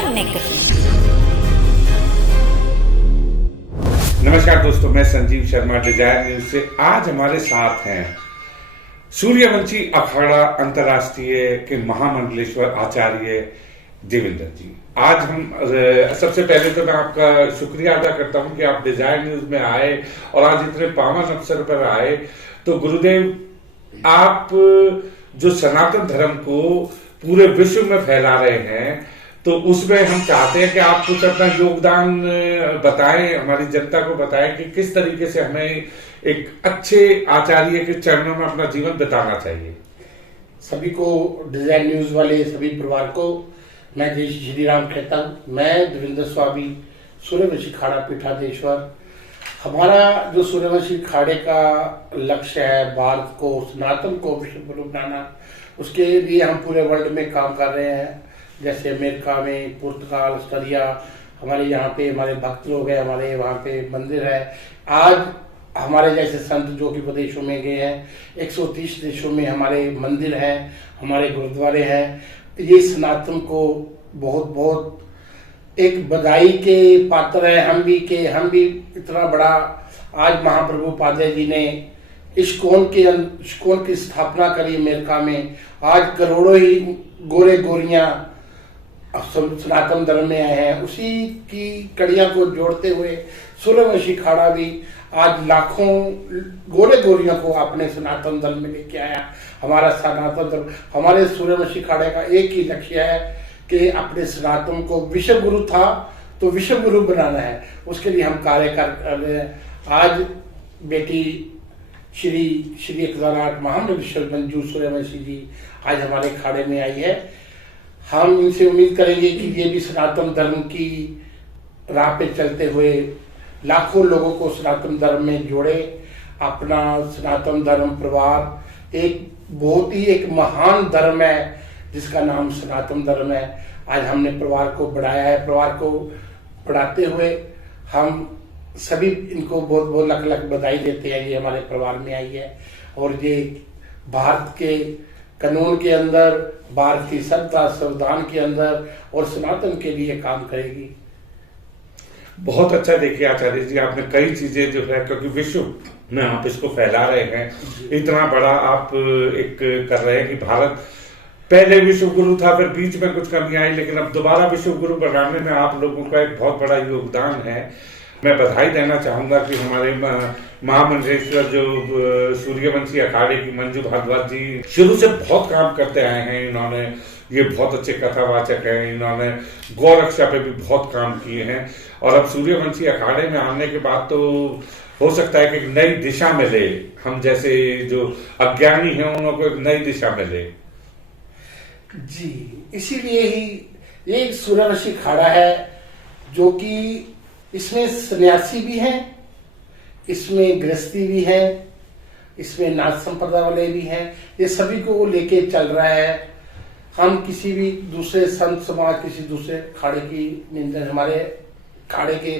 हमने कही। नमस्कार दोस्तों, मैं संजीव शर्मा डिजायर न्यूज से। आज हमारे साथ हैं सूर्यवंशी अखाड़ा अंतर्राष्ट्रीय के महामंडलेश्वर आचार्य देवेंद्र जी। आज हम सबसे पहले तो मैं आपका शुक्रिया अदा करता हूं कि आप डिजायर न्यूज में आए और आज इतने पावन अवसर पर आए। तो गुरुदेव, आप जो सनातन धर्म को पूरे विश्व में फैला रहे हैं, तो उसमें हम चाहते हैं कि आप कुछ अपना योगदान बताएं, हमारी जनता को बताएं कि किस तरीके से हमें एक अच्छे आचार्य के चरणों में अपना जीवन बिताना चाहिए। सभी को, डिजायर न्यूज वाले सभी परिवार को मैं जय श्री राम कहता हूँ। मैं देवेंद्र स्वामी, सूर्यवंशी खाड़ा पीठाधीश्वर। हमारा जो सूर्यवंशी खाड़े का लक्ष्य है भारत को, सनातन को विश्व गुरु बनाना, उसके लिए हम पूरे वर्ल्ड में काम कर रहे हैं। जैसे अमेरिका में, पुर्तगाल, ऑस्ट्रेलिया, हमारे यहाँ पे हमारे भक्त लोग हैं, हमारे वहाँ पे मंदिर है। आज हमारे जैसे संत जो कि विदेशों में गए हैं, 130 देशों में हमारे मंदिर हैं, हमारे गुरुद्वारे हैं। ये सनातन को बहुत बहुत एक बधाई के पात्र है। हम भी इतना बड़ा, आज महाप्रभु पादे जी ने इस्कॉन की स्थापना करी अमेरिका में। आज करोड़ों ही गोरे गोरियां सनातन धर्म में आए हैं। उसी की कड़ियां को जोड़ते हुए सूर्यवंशी खाड़ा भी आज लाखों गोरे गोरियों को अपने सनातन धर्म में लेके आया। हमारा सनातन धर्म, हमारे सूर्यवंशी खाड़े का एक ही लक्ष्य है कि अपने सनातन को, विश्व गुरु था तो विश्व गुरु बनाना है, उसके लिए हम कार्य कर रहे हैं। आज बेटी श्री 1008 महामंडलेश्वर मंजू सूर्यवंशी जी आज हमारे खाड़े में आई है। हम इनसे उम्मीद करेंगे कि ये भी सनातन धर्म की राह पे चलते हुए लाखों लोगों को सनातन धर्म में जोड़े। अपना सनातन धर्म परिवार एक बहुत ही एक महान धर्म है जिसका नाम सनातन धर्म है। आज हमने परिवार को बढ़ाया है। परिवार को बढ़ाते हुए हम सभी इनको बहुत बहुत लाख लाख बधाई देते हैं। ये हमारे परिवार में आई है और ये भारत के कानून के अंदर, भारत की संविधा संविधान के अंदर और सनातन के लिए काम करेगी। बहुत अच्छा। देखिए आचार्य जी, आपने कई चीजें जो है, क्योंकि विश्व में आप इसको फैला रहे हैं, इतना बड़ा आप एक कर रहे हैं कि भारत पहले विश्व गुरु था, फिर बीच में कुछ कमी आई, लेकिन अब दोबारा विश्व गुरु बनाने में आप लोगों का एक बहुत बड़ा योगदान है। मैं बधाई देना चाहूंगा कि हमारे महामंडलेश्वर जो सूर्यवंशी अखाड़े की मंजू भारद्वाज जी शुरू से बहुत काम करते आए हैं। इन्होंने ये बहुत अच्छे कथावाचक हैं, इन्होंने गौरक्षा पे भी बहुत काम किए हैं और अब सूर्यवंशी अखाड़े में आने के बाद तो हो सकता है कि एक नई दिशा मिले, हम जैसे जो अज्ञानी हैं उनको एक नई दिशा मिले। जी, इसीलिए ही ये सूर्यवंशी खाड़ा है जो कि इसमें सन्यासी भी हैं, इसमें गृहस्थी भी है, इसमें नाथ संप्रदाय वाले भी हैं। ये सभी को लेके चल रहा है। हम किसी भी दूसरे संत समाज, किसी दूसरे खाड़े की निंदा, हमारे खाड़े के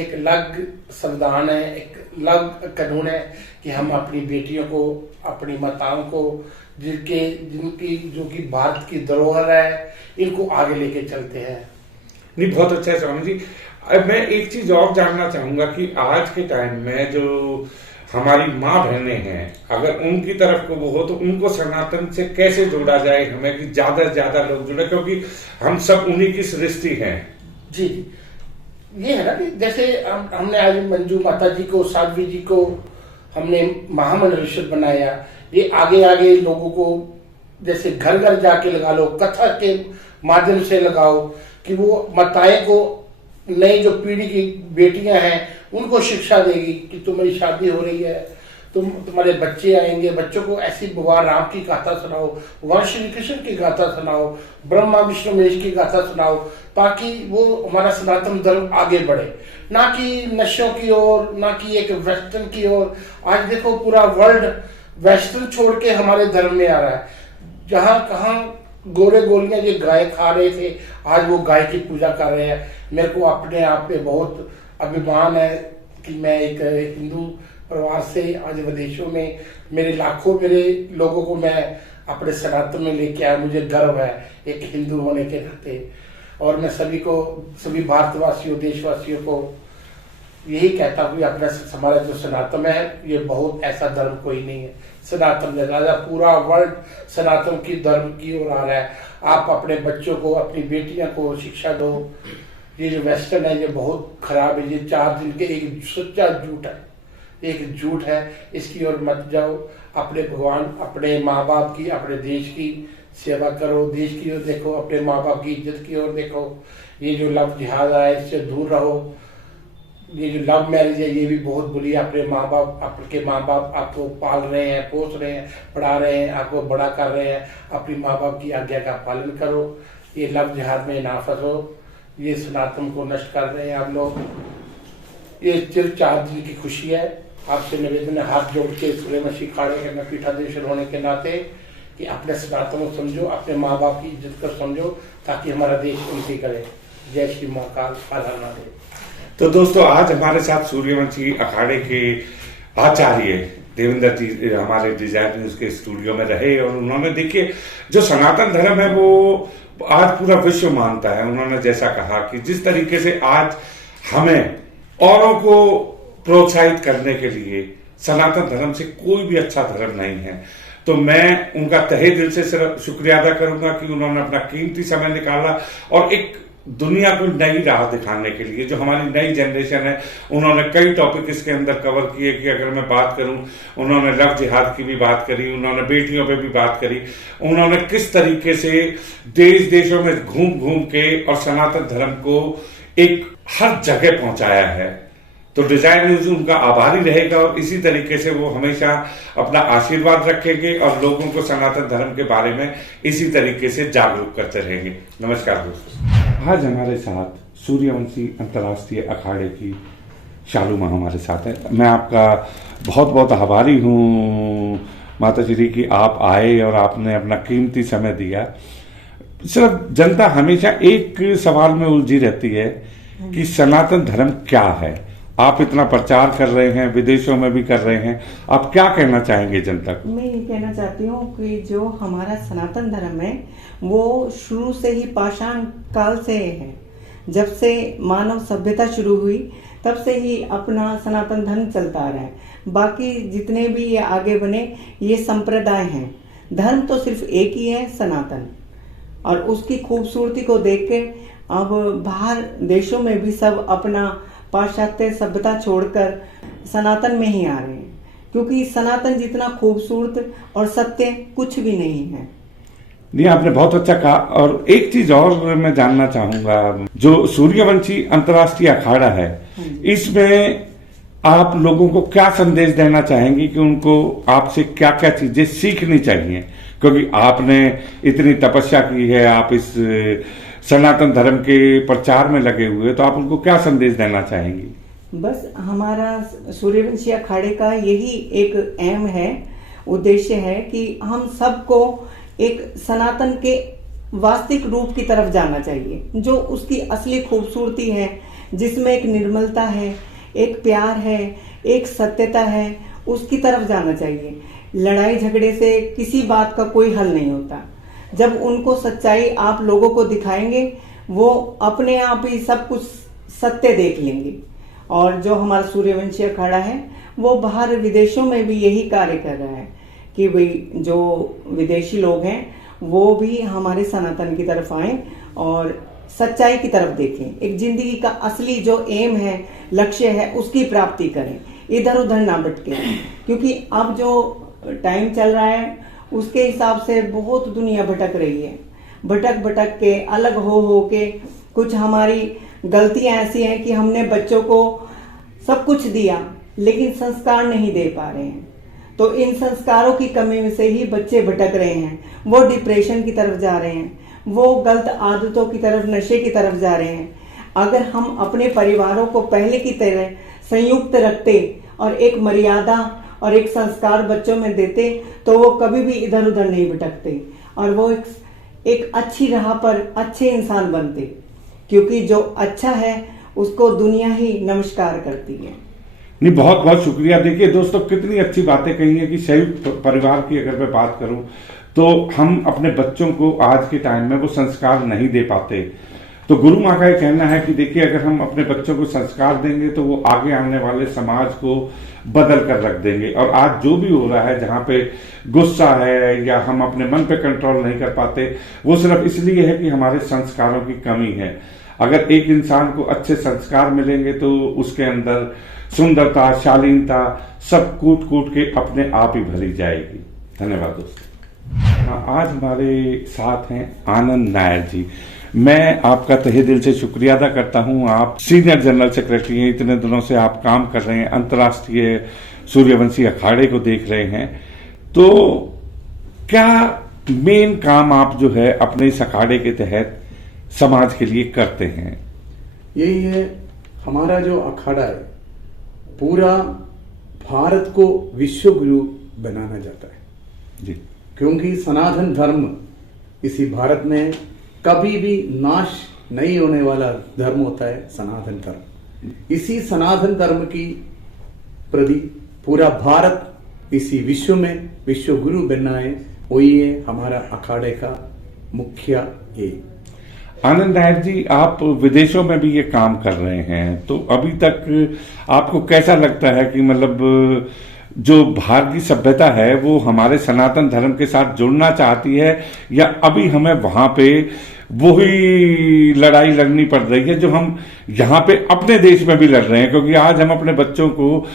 एक अलग संविधान है, एक अलग कानून है कि हम अपनी बेटियों को, अपनी माताओं को, जिनकी जो कि भारत की धरोहर है, इनको आगे लेके चलते हैं। नहीं, बहुत अच्छा है स्वामी जी। अब मैं एक चीज और जानना चाहूंगा कि आज के टाइम में जो हमारी माँ बहनें हैं, अगर उनकी तरफ को वो हो तो उनको सनातन से कैसे जोड़ा जाए हमें, कि ज्यादा से ज्यादा लोग जुड़े, क्योंकि हम सब उन्हीं की सृष्टि हैं। जी, ये है ना कि जैसे हमने आज मंजू माता जी को, साध्वी जी को हमने महामंडलेश्वर बनाया। ये आगे आगे लोगों को जैसे घर घर जाके लगा लो, कथा के माध्यम से लगाओ कि वो माताएं को, नई जो पीढ़ी की बेटियां हैं उनको शिक्षा देगी कि तुम्हारी शादी हो रही है, तुम्हारे बच्चे आएंगे, बच्चों को ऐसी भगवान राम की गाथा सुनाओ, भगवान श्री कृष्ण की गाथा सुनाओ, ब्रह्मा विष्णु महेश की गाथा सुनाओ, ताकि वो हमारा सनातन धर्म आगे बढ़े, ना कि नशों की ओर, ना कि एक वेस्टर्न की ओर। आज देखो पूरा वर्ल्ड वेस्टर्न छोड़ के हमारे धर्म में आ रहा है। जहाँ कहाँ गोरे गोलियां जो गाय खा रहे थे, आज वो गाय की पूजा कर रहे हैं। मेरे को अपने आप पे बहुत अभिमान है कि मैं एक हिंदू परिवार से आज विदेशों में मेरे लोगों को मैं अपने सनातन में लेके आया। मुझे गर्व है एक हिंदू होने के नाते। और मैं सभी भारतवासियों, देशवासियों को यही कहता हूँ कि अपना हमारा जो सनातन है, ये बहुत ऐसा धर्म कोई नहीं है। सनातन राजा पूरा वर्ल्ड सनातन की धर्म की ओर आ रहा है। आप अपने बच्चों को, अपनी बेटियां को शिक्षा दो। ये जो वेस्टर्न है ये बहुत खराब है। ये 4 दिन के एक सच्चा झूठ है, एक झूठ है। इसकी ओर मत जाओ। अपने भगवान, अपने माँ बाप की, अपने देश की सेवा करो। देश की ओर देखो, अपने माँ बाप की इज्जत की ओर देखो। ये जो लव जिहाद है इससे दूर रहो। ये जो लव मैरिज है ये भी बहुत बुरी है। अपने माँ बाप आपको पाल रहे हैं, पोस रहे हैं, पढ़ा रहे हैं, आपको बड़ा कर रहे हैं। अपनी माँ बाप की आज्ञा का पालन करो। ये लव जिहाद में ना फंसो। ये सनातन को नष्ट कर रहे हैं आप लोग। ये सिर्फ 4 दिन की खुशी है। आपसे निवेदन है, हाथ जोड़ के सूर्यवंशी अखाड़े के मैं पीठाधीश्वर होने के नाते, कि अपने सनातन को समझो, अपने माँ बाप की इज्जत कर समझो, ताकि हमारा देश उन्नति करे। जय श्री महाकाल, हर हर महादेव। तो दोस्तों, आज हमारे साथ सूर्यवंशी अखाड़े के आचार्य देवेंद्र जी हमारे डिजायर न्यूज के स्टूडियो में रहे, और उन्होंने देखिए जो सनातन धर्म है वो आज पूरा विश्व मानता है। उन्होंने जैसा कहा कि जिस तरीके से आज हमें औरों को प्रोत्साहित करने के लिए सनातन धर्म से कोई भी अच्छा धर्म नहीं है, तो मैं उनका तहे दिल से सिर्फ शुक्रिया अदा करूंगा कि उन्होंने अपना कीमती समय निकाला और एक दुनिया को नई राह दिखाने के लिए, जो हमारी नई जनरेशन है, उन्होंने कई टॉपिक इसके अंदर कवर किए। कि अगर मैं बात करूं, उन्होंने लव जिहाद की भी बात करी, उन्होंने बेटियों पे भी बात करी, उन्होंने किस तरीके से देश देशों में घूम घूम के और सनातन धर्म को एक हर जगह पहुंचाया है। तो डिजायर न्यूज उनका आभारी रहेगा और इसी तरीके से वो हमेशा अपना आशीर्वाद रखेंगे और लोगों को सनातन धर्म के बारे में इसी तरीके से जागरूक करते रहेंगे। नमस्कार दोस्तों, आज हमारे साथ सूर्यवंशी अंतर्राष्ट्रीय अखाड़े की शालू माँ हमारे साथ है। मैं आपका बहुत बहुत आभारी हूँ माता श्री कि आप आए और आपने अपना कीमती समय दिया। सिर्फ जनता हमेशा एक सवाल में उलझी रहती है कि सनातन धर्म क्या है। आप इतना प्रचार कर रहे हैं, विदेशों में भी कर रहे हैं, आप क्या कहना चाहेंगे जनता को? मैं ये कहना चाहती हूँ कि जो हमारा सनातन धर्म है वो शुरू से ही पाषाण काल से है। जब से मानव सभ्यता शुरू हुई तब से ही अपना सनातन धर्म चलता आ रहा है। बाकी जितने भी ये आगे बने ये संप्रदाय हैं, धर्म तो सिर्फ एक ही है, सनातन। और उसकी खूबसूरती को देख के अब बाहर देशों में भी सब अपना पाश्चात्य सभ्यता छोड़कर सनातन में ही आ रहे हैं, क्योंकि सनातन जितना खूबसूरत और सत्य कुछ भी नहीं है। नहीं, आपने बहुत अच्छा कहा। और एक चीज और मैं जानना चाहूंगा, जो सूर्यवंशी अंतर्राष्ट्रीय अखाड़ा है, इसमें आप लोगों को क्या संदेश देना चाहेंगी कि उनको आपसे क्या क्या चीजें सीखनी चाहिए? क्योंकि आपने इतनी तपस्या की है, आप इस सनातन धर्म के प्रचार में लगे हुए, तो आप उनको क्या संदेश देना चाहेंगी? बस हमारा सूर्यवंशी अखाड़े का यही एक एम है, उद्देश्य है कि हम सबको एक सनातन के वास्तविक रूप की तरफ जाना चाहिए, जो उसकी असली खूबसूरती है, जिसमें एक निर्मलता है, एक प्यार है, एक सत्यता है, उसकी तरफ जाना चाहिए। लड़ाई झगड़े से किसी बात का कोई हल नहीं होता। जब उनको सच्चाई आप लोगों को दिखाएंगे, वो अपने आप ही सब कुछ सत्य देख लेंगे। और जो हमारा सूर्यवंशी अखाड़ा है वो बाहर विदेशों में भी यही कार्य कर रहा है कि भाई जो विदेशी लोग हैं वो भी हमारे सनातन की तरफ आएं और सच्चाई की तरफ देखें। एक जिंदगी का असली जो एम है, लक्ष्य है, उसकी प्राप्ति करें, इधर उधर ना भटके। क्योंकि अब जो टाइम चल रहा है उसके हिसाब से बहुत दुनिया भटक रही है। भटक भटक के, अलग हो के, कुछ हमारी गलतियां ऐसी हैं कि हमने बच्चों को सब कुछ दिया लेकिन संस्कार नहीं दे पा रहे हैं। तो इन संस्कारों की कमी में से ही बच्चे भटक रहे हैं, वो डिप्रेशन की तरफ जा रहे हैं, वो गलत आदतों की तरफ, नशे की तरफ जा रहे हैं। अगर हम अपने परिवारों को पहले की तरह संयुक्त रखते और एक मर्यादा और एक संस्कार बच्चों में देते तो वो कभी भी इधर उधर नहीं भटकते और वो एक अच्छी राह पर अच्छे इंसान बनते। क्योंकि जो अच्छा है उसको दुनिया ही नमस्कार करती है। नहीं, बहुत बहुत शुक्रिया। देखिए दोस्तों, कितनी अच्छी बातें कही है कि संयुक्त परिवार की अगर मैं बात करूं तो हम अपने बच्चों को आज के टाइम में वो संस्कार नहीं दे पाते। तो गुरु माँ का ये कहना है कि देखिए, अगर हम अपने बच्चों को संस्कार देंगे तो वो आगे आने वाले समाज को बदल कर रख देंगे। और आज जो भी हो रहा है, जहाँ पे गुस्सा है या हम अपने मन पे कंट्रोल नहीं कर पाते, वो सिर्फ इसलिए है कि हमारे संस्कारों की कमी है। अगर एक इंसान को अच्छे संस्कार मिलेंगे तो उसके अंदर सुंदरता, शालीनता सब कूट कूट के अपने आप ही भरी जाएगी। धन्यवाद दोस्तों। आज हमारे साथ हैं आनंद नायर जी। मैं आपका तहे दिल से शुक्रिया अदा करता हूं। आप सीनियर जनरल सेक्रेटरी हैं, इतने दिनों से आप काम कर रहे हैं, अंतर्राष्ट्रीय सूर्यवंशी अखाड़े को देख रहे हैं। तो क्या मेन काम आप जो है अपने इस अखाड़े के तहत समाज के लिए करते हैं? यही है, हमारा जो अखाड़ा है पूरा भारत को विश्व गुरु बनाना चाहता है जी। क्योंकि सनातन धर्म इसी भारत में कभी भी नाश नहीं होने वाला धर्म होता है सनातन धर्म। इसी सनातन धर्म की प्रति पूरा भारत इसी विश्व में विश्व गुरु बनना है, वही है हमारा अखाड़े का मुख्य एम। आनंद नायर जी, आप विदेशों में भी ये काम कर रहे हैं, तो अभी तक आपको कैसा लगता है कि मतलब जो बाहर की सभ्यता है वो हमारे सनातन धर्म के साथ जुड़ना चाहती है, या अभी हमें वहां पे वही लड़ाई लड़नी पड़ रही है जो हम यहाँ पे अपने देश में भी लड़ रहे हैं? क्योंकि आज हम अपने बच्चों को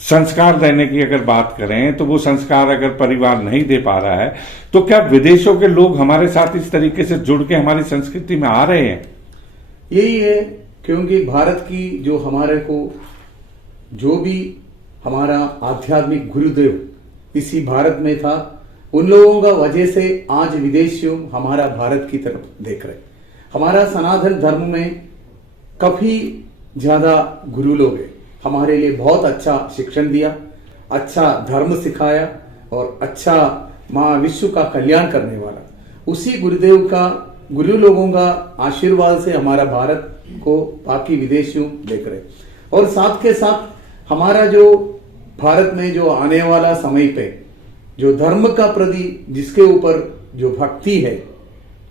संस्कार देने की अगर बात करें तो वो संस्कार अगर परिवार नहीं दे पा रहा है, तो क्या विदेशों के लोग हमारे साथ इस तरीके से जुड़ के हमारी संस्कृति में आ रहे हैं? यही है, क्योंकि भारत की जो हमारे को जो भी हमारा आध्यात्मिक गुरुदेव इसी भारत में था, उन लोगों का वजह से आज विदेशियों हमारा भारत की तरफ देख रहे। हमारा सनातन धर्म में काफी ज्यादा गुरु लोग हैं, हमारे लिए बहुत अच्छा शिक्षण दिया, अच्छा धर्म सिखाया और अच्छा माँ विश्व का कल्याण करने वाला उसी गुरुदेव का, गुरु लोगों का आशीर्वाद से हमारा भारत को बाकी विदेशियों देख रहे। और साथ के साथ हमारा जो भारत में जो आने वाला समय पे जो धर्म का प्रति जिसके ऊपर जो भक्ति है,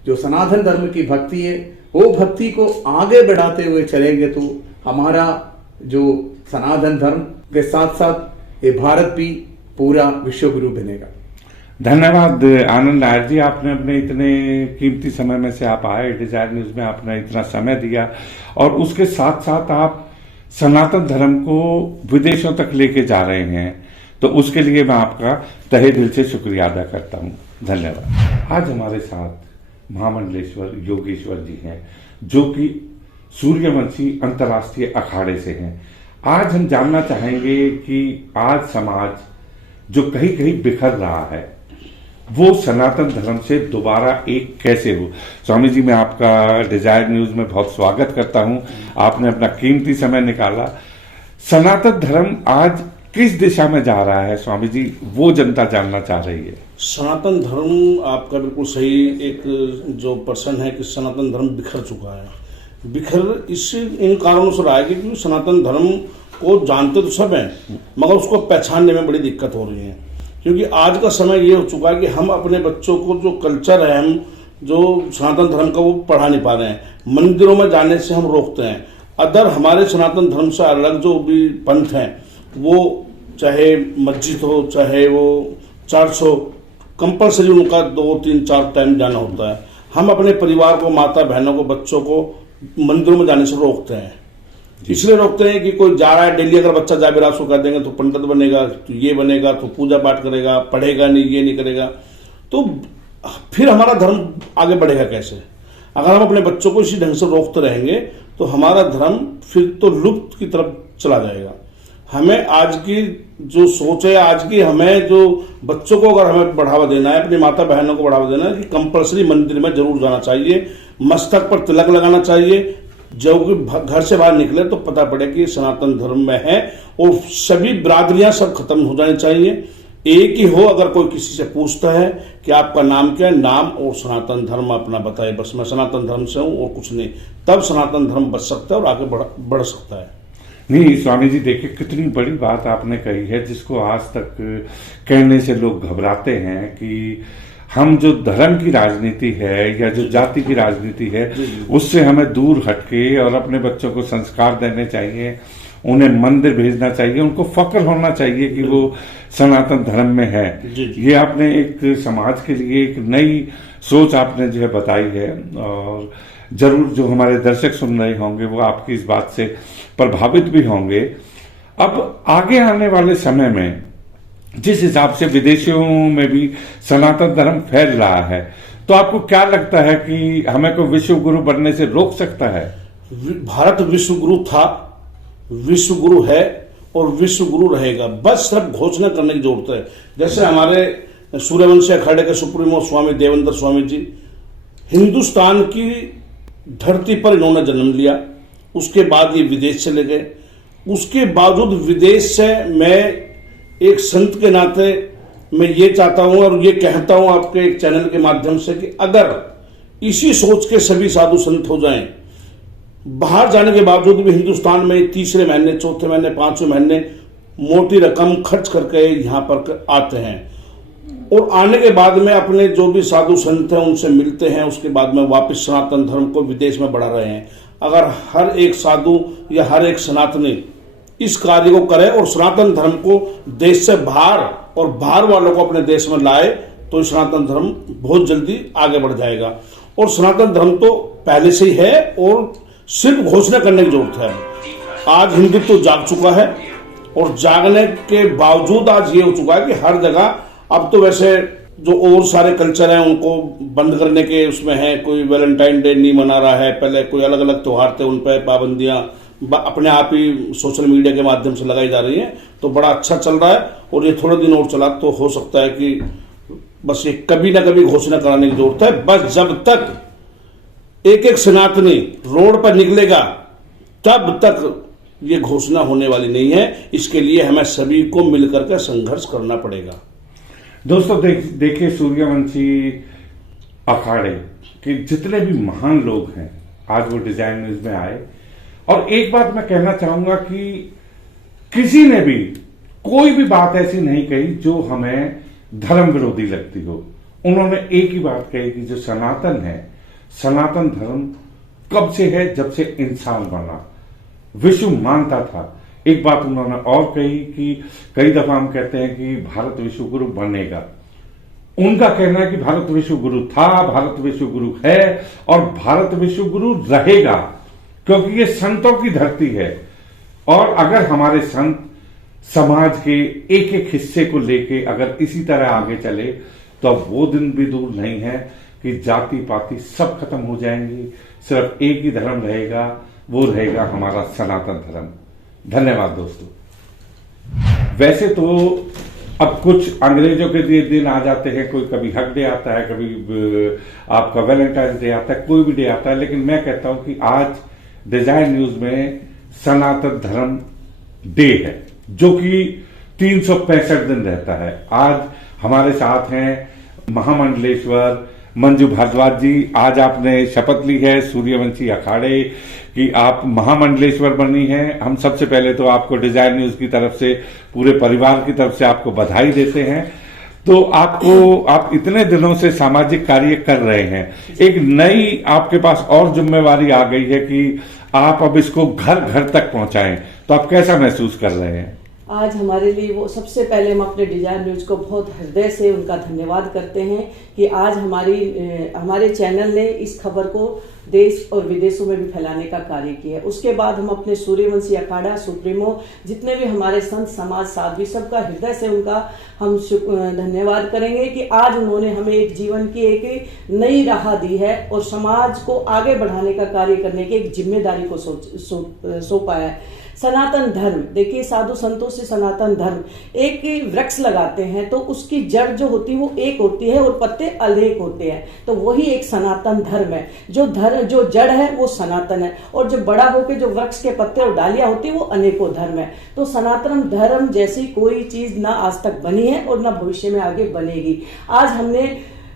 जो सनातन धर्म की भक्ति है, वो भक्ति को आगे बढ़ाते हुए चलेंगे तो हमारा जो सनातन धर्म के साथ साथ ये भारत भी पूरा विश्व गुरु बनेगा। धन्यवाद आनंद नायर जी, आपने अपने इतने कीमती समय में से आप आए, डिजायर न्यूज में आपने इतना समय दिया और उसके साथ साथ आप सनातन धर्म को विदेशों तक लेके जा रहे हैं, तो उसके लिए मैं आपका तहे दिल से शुक्रिया अदा करता हूं। धन्यवाद। आज हमारे साथ महामंडलेश्वर योगेश्वर जी हैं, जो कि सूर्यवंशी अंतर्राष्ट्रीय अखाड़े से हैं। आज हम जानना चाहेंगे कि आज समाज जो कहीं कहीं बिखर रहा है, वो सनातन धर्म से दोबारा एक कैसे हो। स्वामी जी, मैं आपका डिजायर न्यूज में बहुत स्वागत करता हूं। आपने अपना कीमती समय निकाला। सनातन धर्म आज किस दिशा में जा रहा है स्वामी जी, वो जनता जानना चाह रही है। सनातन धर्म आपका बिल्कुल सही एक जो पर्सन है कि सनातन धर्म बिखर चुका है। बिखर इससे इन कारणों से रहा है कि सनातन धर्म को जानते तो सब हैं, मगर उसको पहचानने में बड़ी दिक्कत हो रही है। क्योंकि आज का समय ये हो चुका है कि हम अपने बच्चों को जो कल्चर है, हम जो सनातन धर्म का वो पढ़ा नहीं पा रहे हैं। मंदिरों में जाने से हम रोकते हैं। अदर हमारे सनातन धर्म से अलग जो भी पंथ हैं, वो चाहे मस्जिद हो चाहे वो चर्च हो, कंपलसरी उनका 2, 3, 4 टाइम जाना होता है। हम अपने परिवार को, माता बहनों को, बच्चों को मंदिरों में जाने से रोकते हैं। इसलिए रोकते हैं कि कोई जा रहा है डेली, अगर बच्चा जा भी रहा उसको कह देंगे तो पंडित बनेगा, तो ये बनेगा, तो पूजा पाठ करेगा, पढ़ेगा नहीं, ये नहीं करेगा, तो फिर हमारा धर्म आगे बढ़ेगा कैसे? अगर हम अपने बच्चों को इसी ढंग से रोकते रहेंगे तो हमारा धर्म फिर तो लुप्त की तरफ चला जाएगा। हमें आज की जो सोच है, आज की हमें जो बच्चों को अगर हमें बढ़ावा देना है, अपनी माता बहनों को बढ़ावा देना है कि कंपलसरी मंदिर में जरूर जाना चाहिए, मस्तक पर तिलक लगाना चाहिए। जब घर से बाहर निकले तो पता पड़े कि सनातन धर्म में है, और सभी बिरादरियां सब खत्म हो जानी चाहिए। एक ही हो, अगर कोई किसी से पूछता है कि आपका नाम क्या है, नाम और सनातन धर्म अपना बताए, बस मैं सनातन धर्म से हूं और कुछ नहीं, तब सनातन धर्म बच सकता है और आगे बढ़ सकता है। नहीं स्वामी जी, देखिए कितनी बड़ी बात आपने कही है, जिसको आज तक कहने से लोग घबराते हैं कि हम जो धर्म की राजनीति है या जो जाति की राजनीति है उससे हमें दूर हटके और अपने बच्चों को संस्कार देने चाहिए, उन्हें मंदिर भेजना चाहिए, उनको फक्र होना चाहिए कि वो सनातन धर्म में है। ये आपने एक समाज के लिए एक नई सोच आपने जो है बताई है, और जरूर जो हमारे दर्शक सुन रहे होंगे वो आपकी इस बात से प्रभावित भी होंगे। अब आगे आने वाले समय में जिस हिसाब से विदेशों में भी सनातन धर्म फैल रहा है, तो आपको क्या लगता है कि हमें कोई विश्व गुरु बनने से रोक सकता है? भारत विश्व गुरु था, विश्व गुरु है और विश्व गुरु रहेगा। बस सिर्फ घोषणा करने की जरूरत है। जैसे हमारे सूर्यवंशी अखाड़े के सुप्रीमो स्वामी देवेंद्र स्वामी जी, हिंदुस्तान की धरती पर इन्होंने जन्म लिया, उसके बाद ये विदेश चले गए। उसके बावजूद विदेश से मैं एक संत के नाते मैं ये चाहता हूं और ये कहता हूं आपके एक चैनल के माध्यम से कि अगर इसी सोच के सभी साधु संत हो जाएं, बाहर जाने के बावजूद भी हिंदुस्तान में तीसरे महीने, चौथे महीने, पांचवें महीने मोटी रकम खर्च करके यहाँ पर आते हैं और आने के बाद में अपने जो भी साधु संत हैं उनसे मिलते हैं, उसके बाद में वापस सनातन धर्म को विदेश में बढ़ा रहे हैं। अगर हर एक साधु या हर एक सनातनी इस कार्य को करे और सनातन धर्म को देश से बाहर और बाहर वालों को अपने देश में लाए, तो सनातन धर्म बहुत जल्दी आगे बढ़ जाएगा। और सनातन धर्म तो पहले से ही है और सिर्फ घोषणा करने की जरूरत है। आज हिंदुत्व जाग चुका है और जागने के बावजूद आज ये हो चुका है कि हर जगह अब तो वैसे जो और सारे कल्चर हैं उनको बंद करने के उसमें है। कोई वैलेंटाइन डे नहीं मना रहा है, पहले कोई अलग अलग त्योहार थे उन पर पाबंदियां अपने आप ही सोशल मीडिया के माध्यम से लगाई जा रही हैं, तो बड़ा अच्छा चल रहा है। और ये थोड़े दिन और चला तो हो सकता है कि बस ये कभी ना कभी घोषणा कराने की जरूरत है। बस जब तक एक एक सनातनी रोड पर निकलेगा तब तक ये घोषणा होने वाली नहीं है। इसके लिए हमें सभी को मिलकर के संघर्ष करना पड़ेगा। दोस्तों देखिए सूर्यवंशी अखाड़े के जितने भी महान लोग हैं आज वो डिजाइन न्यूज में आए, और एक बात मैं कहना चाहूंगा कि किसी ने भी कोई भी बात ऐसी नहीं कही जो हमें धर्म विरोधी लगती हो। उन्होंने एक ही बात कही कि जो सनातन है, सनातन धर्म कब से है? जब से इंसान बना, विश्व मानता था। एक बात उन्होंने और कही कि कई दफा हम कहते हैं कि भारत विश्व गुरु बनेगा। उनका कहना है कि भारत विश्व गुरु था, भारत विश्व गुरु है और भारत विश्व गुरु रहेगा, क्योंकि ये संतों की धरती है। और अगर हमारे संत समाज के एक एक हिस्से को लेके अगर इसी तरह आगे चले तो अब वो दिन भी दूर नहीं है कि जाति पाति सब खत्म हो जाएंगी, सिर्फ एक ही धर्म रहेगा, वो रहेगा हमारा सनातन धर्म। धन्यवाद दोस्तों। वैसे तो अब कुछ अंग्रेजों के दिन आ जाते हैं, कोई कभी हक डे आता है, कभी आपका वैलेंटाइन डे आता है, कोई भी डे आता है, लेकिन मैं कहता हूं कि आज डिजाइन न्यूज में सनातन धर्म डे है जो कि 365 दिन रहता है। आज हमारे साथ हैं महामंडलेश्वर मंजू भारद्वाज जी। आज आपने शपथ ली है सूर्यवंशी अखाड़े कि आप महामंडलेश्वर बनी हैं। हम सबसे पहले तो आपको डिजाइन न्यूज की तरफ से, पूरे परिवार की तरफ से आपको बधाई देते हैं। तो आप इतने दिनों से सामाजिक कार्य कर रहे हैं, एक नई आपके पास और जिम्मेवारी आ गई है कि आप अब इसको घर घर तक पहुंचाएं, तो आप कैसा महसूस कर रहे हैं? आज हमारे लिए वो सबसे पहले हम अपने डिजाइन न्यूज को बहुत हृदय से उनका धन्यवाद करते हैं कि आज हमारे चैनल ने इस खबर को देश और विदेशों में भी फैलाने का कार्य किया है। उसके बाद हम अपने सूर्यवंशी अखाड़ा सुप्रीमो जितने भी हमारे संत समाज साध्वी सबका हृदय से उनका हम धन्यवाद करेंगे कि आज उन्होंने हमें एक जीवन की एक नई राह दी है और समाज को आगे बढ़ाने का कार्य करने की एक जिम्मेदारी को सौंपा है। सनातन धर्म, देखिए साधु संतों से सनातन धर्म एक वृक्ष लगाते हैं तो उसकी जड़ जो होती है वो एक होती है और पत्ते अनेक होते हैं, तो वही एक सनातन धर्म है। जो जड़ है वो सनातन है और जो बड़ा होकर जो वृक्ष के पत्ते और डालियां होती है वो अनेकों धर्म है। तो सनातन धर्म जैसी कोई चीज ना आज तक बनी है और ना भविष्य में आगे बनेगी। आज हमने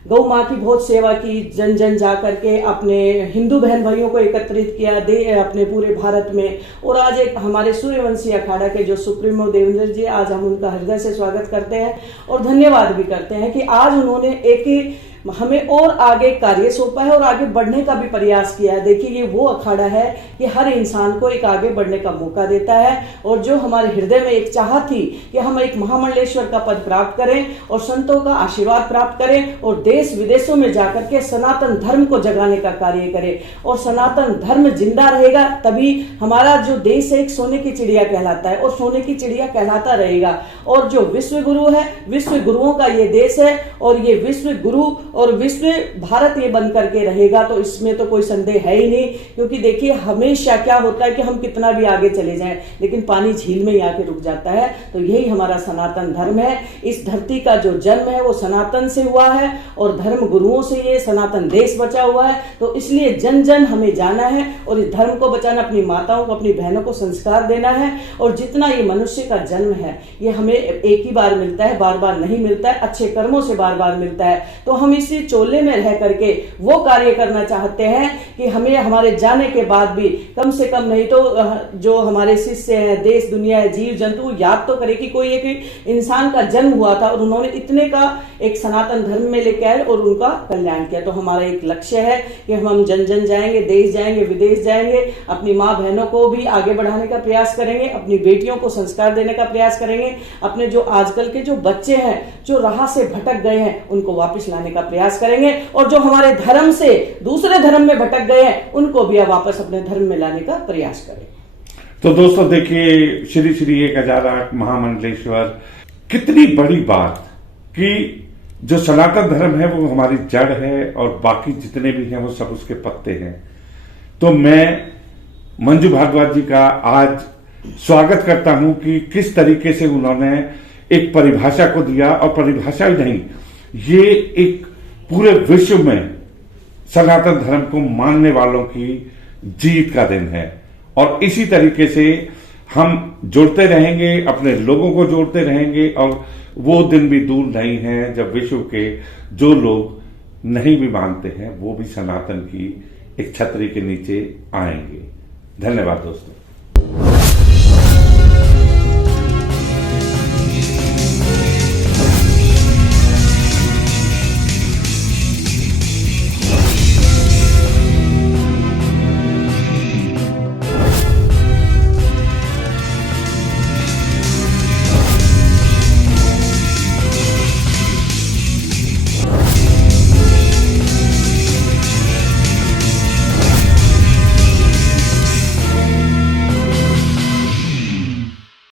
गौ माँ की बहुत सेवा की, जन जन जा करके अपने हिंदू बहन भाइयों को एकत्रित किया अपने पूरे भारत में। और आज एक हमारे सूर्यवंशी अखाड़ा के जो सुप्रीमो देवेंद्र जी, आज हम उनका हृदय से स्वागत करते हैं और धन्यवाद भी करते हैं कि आज उन्होंने एक हमें और आगे कार्य सौंपा है और आगे बढ़ने का भी प्रयास किया है। देखिए, ये वो अखाड़ा है कि हर इंसान को एक आगे बढ़ने का मौका देता है, और जो हमारे हृदय में एक चाह थी कि हम एक महामंडलेश्वर का पद प्राप्त करें और संतों का आशीर्वाद प्राप्त करें और देश विदेशों में जाकर के सनातन धर्म को जगाने का कार्य करें, और सनातन धर्म जिंदा रहेगा तभी हमारा जो देश है एक सोने की चिड़िया कहलाता है और सोने की चिड़िया कहलाता रहेगा। और जो विश्व गुरु है, विश्व गुरुओं का ये देश है और ये विश्व गुरु और विश्व भारत ये बन करके रहेगा, तो इसमें तो कोई संदेह है ही नहीं। क्योंकि देखिए, हमेशा क्या होता है कि हम कितना भी आगे चले जाएं लेकिन पानी झील में ही आके रुक जाता है। तो यही हमारा सनातन धर्म है। इस धरती का जो जन्म है वो सनातन से हुआ है और धर्म गुरुओं से ये सनातन देश बचा हुआ है। तो इसलिए जन जन हमें जाना है और इस धर्म को बचाना, अपनी माताओं को, अपनी बहनों को संस्कार देना है। और जितना ये मनुष्य का जन्म है ये हमें एक ही बार मिलता है, बार बार नहीं मिलता है, अच्छे कर्मों से बार बार मिलता है। तो हम इसी चोले में रह करके वो कार्य करना चाहते हैं कि हमें हमारे जाने के बाद भी कम से कम नहीं तो जो हमारे शिष्य हैं, देश दुनिया है, जीव जंतु याद तो करे कि कोई एक इंसान का जन्म हुआ था और उन्होंने इतने का एक सनातन धर्म में लेके आए और उनका कल्याण किया। तो हमारा एक लक्ष्य है कि हम जन जन जाएंगे, देश जाएंगे, विदेश जाएंगे, अपनी माँ बहनों को भी आगे बढ़ाने का प्रयास करेंगे, अपनी बेटियों को संस्कार देने का प्रयास करेंगे, अपने जो आजकल के जो बच्चे हैं जो राह से भटक गए हैं उनको वापस लाने का प्रयास करेंगे, और जो हमारे धर्म से दूसरे धर्म में भटक गए हैं उनको भी वापस अपने धर्म में लाने का प्रयास करें। तो दोस्तों देखिए, श्री श्री 1008 महामंडलेश्वर, कितनी बड़ी बात कि जो सनातन धर्म है वो हमारी जड़ है और बाकी जितने भी हैं वो सब उसके पत्ते हैं। तो मैं मंजू भारद्वाज जी का आज स्वागत करता हूं कि किस तरीके से उन्होंने एक परिभाषा को दिया, और परिभाषा ही नहीं, ये एक पूरे विश्व में सनातन धर्म को मानने वालों की जीत का दिन है। और इसी तरीके से हम जुड़ते रहेंगे, अपने लोगों को जोड़ते रहेंगे, और वो दिन भी दूर नहीं है जब विश्व के जो लोग नहीं भी मानते हैं वो भी सनातन की एक छतरी के नीचे आएंगे। धन्यवाद दोस्तों।